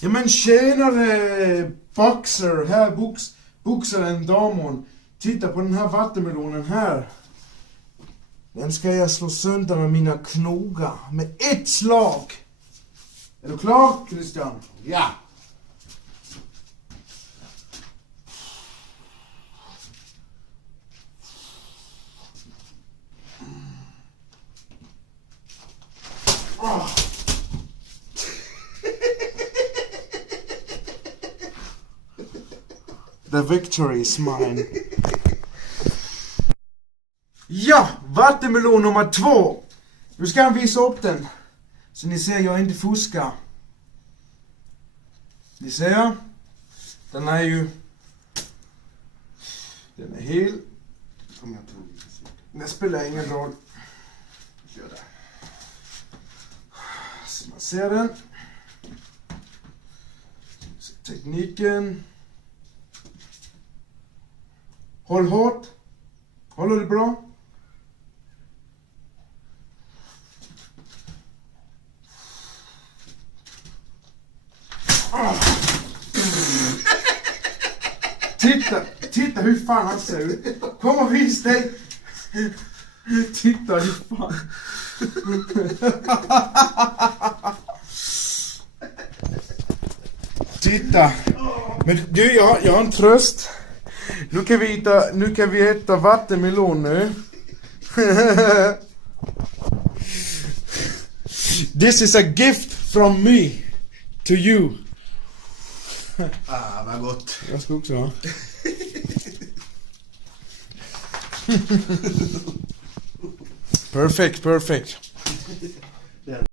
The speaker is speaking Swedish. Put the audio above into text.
Jamen tjenare boxer, här boxaren Damon. Titta på den här vattenmelonen här. Den ska jag slå sönder med mina knogar. Med ett slag. Är du klar, Christian? Ja. The victory is mine. Ja, vattenmelon nummer 2. Nu ska jag visa upp den. Så ni ser jag inte fuskar. Ni ser. Den är ju... Den är hel. Kom jag tror vi får se. Det spelar ingen roll. Kör där. Så man ser den. Tekniken. Håll hårt. Håller det bra? Titta hur fan han ser ut. Kom och vis dig. Titta hur fan. Titta. Men du, jag har en tröst. Nu kan vi äta vattenmelon nu. This is a gift from me to you. Vad gott. Jag ska också ha. Perfect.